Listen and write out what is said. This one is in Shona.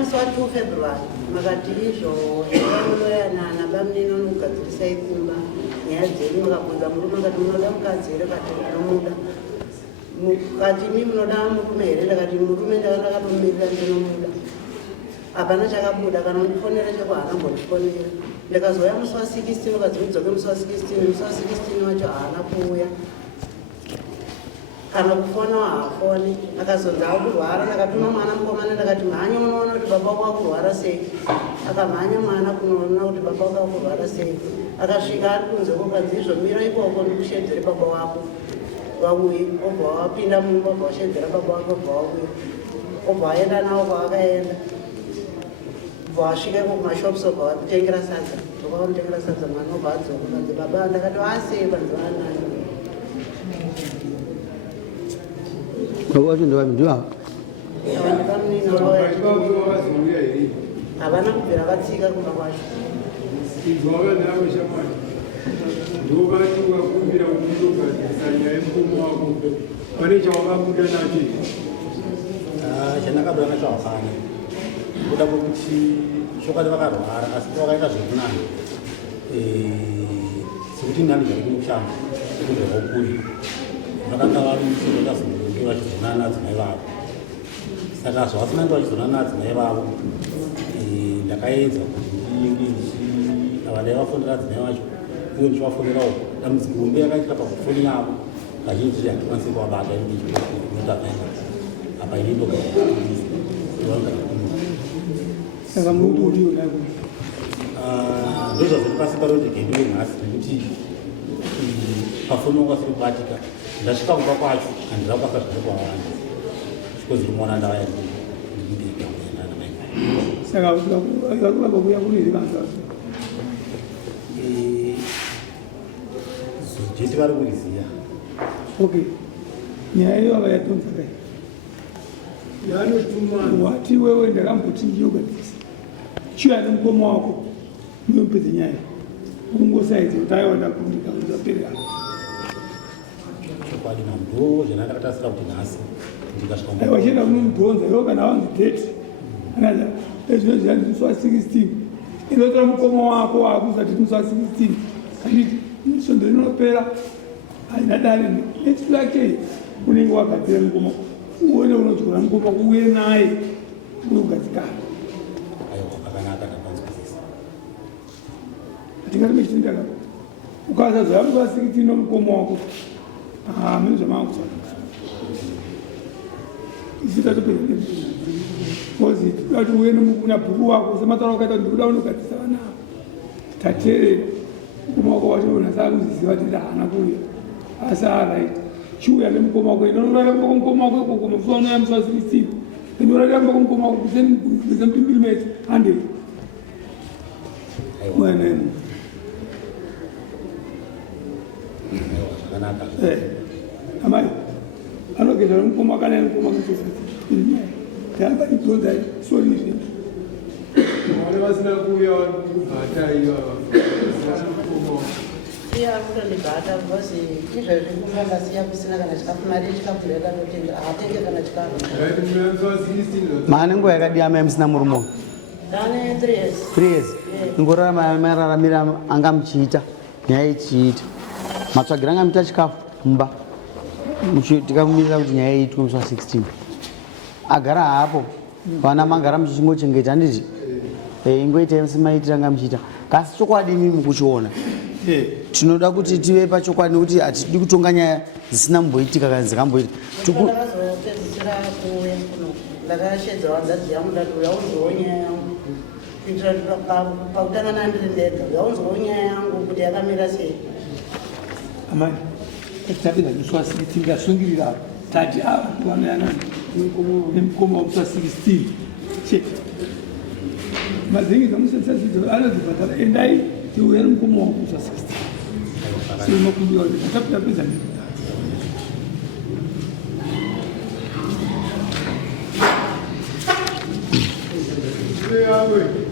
musi wa2 February makati izvo yakamuloyanana bamnino nokugadzirisa ikumba nyaya dzenyu makabvunza murume akati munoda mukadzi here kati ndinomuda kati imi munoda murume here ndakati murume ndakatomumirira ndinomuda hapana chakabuda kana undifonera chekuhaana mbondifonera ndikazouya musi wa16 ukadzi udzoke musi wa16 musi wa16 wacho haana kuuya kana kufona haafoni akazonzi akurwara ndakatuma mwana mukomana ndakati mhanya unoona kuti baba wako akurwara sei akamhanya mwana kunoona kuti baba wako akurwara sei akasvika ari kunze kokadzi izvo mira ikoko ndikushedzere baba wako vauye obva wapinda mumba obva washedzera baba wako obva wauye obva waenda nawo kwaakaenda obva wasvika kumashops obva watengera sadza okaunotengera sadza mwana obva adzoka kanzi baba ndakati asei kanzi vanani wacho ndovamindua havana kubvira vatsika kuma kwacho ndovati wakumbira kuti ndogadzirisa nyaya yemukomo wako pane chawakabuda nacho chandakabuda nacho hapana kuda kwekuti chokwadi vakarwara asi vakaita zvekunana sekuti ndani zvaikuti kushamba sekuti vaukuri vakanga vari musootazonge vachizonana nadzimai vavo saka zvavasina ndi vachizonana nadzimai vavo ndakaedza kuti ava ndaivafondera adzimai vacho ivo ndichivafondera uko dambudziko hombe yakaitika pakufoni yavo kazhinji handikwanisi kuvabata inotavenga apa inindo saka mutoriyo ndozvazviri pasi parodhegendo renhasi nekuti pafoni wakasiri kubatika ndasvika kumba kwacho handira kwasa zviri kwawanda chikoziri mwana ndavaya ndidega kuendana mai saka vakuya kuniri vanhu jeti vari kuriziya okay nyaya iyo vavayatonza kai wati wewe ndakambuti ndiyogadzisa chiuya nemukoma wako ndiyomupedze nyaya kungosaidza kuti aiwanda kundika kuzapera chokwadi mambo zvanakatatasira kuti nhasi ndikasvika wachienda kunomudhonza iwo kana wanzi date anaza ezvino zvinanzi musi wa16 inotora mukoma wako waakuzati musi wa16 anditi svondo rinopera haina dare nechitu yake unenge wagadzira mukoma uone unotyora mukoma uye naye unogadzikana aiwa akanaka ndakanzwisisa hatingati mechitindaka ukasazoya musi wa16 nomukoma wako mene zvamakusa isitatopedza kozi ati uye nomukuna bhuku wako semataura ukaita kuti ndikuda unogadzisa vanavo tateerera mukoma wako wachoona saakuziziva kuti haana kuuya asi arit chiuya nemukoma wako inonorarambo kwamukoma wako ikoko musi wanoya musi wa16 inorarambo kwamukoma wako kusempimbiri 100 mwanemu zvakanaka amai anogeza nomukoma kana nomukoma kusosaanyaya taamba idzodzai sorizve vane vasina kuuya kubhata ivava iya kutondibhata because izvezvi kumba ngasiya kusina kana chikafu mari yechikafu yakatotenga haatenge kana chikafu maane nguva yakadii amai musina murume dane 3 years 3 years ingorararamira anga muchiita nyaya ichiita matsvagira anga muita chikafu mumba tikamumirira kuti nyaya iitwe musi wa16 agara hapo vana magara muchichingochengeta handiti ingoitai musimaitira anga muchiita kasi chokwadi imi mukuchiona tinoda kuti tive pachokwadi nekuti hatidi kutonga nyaya dzisina mumboitika kana dzikamboitika ndakazopedzisira kuuya kuno ndakashedza wanzadzi yangu ndati uyaunzwawo nyaya yangu kuitira kuti pakutanga nandiri ndega uyaunzwawo nyaya yangu kuti yakamira sei amai tapedza musi wa16 ndasungirira tati ava ndivanoyanani nemukoma wamusi wa16 chete mazengiza musensasidzo anozibhatara endai tiuya nemukoma wangu musi wa16 semakumbiwa tapedza Yeah,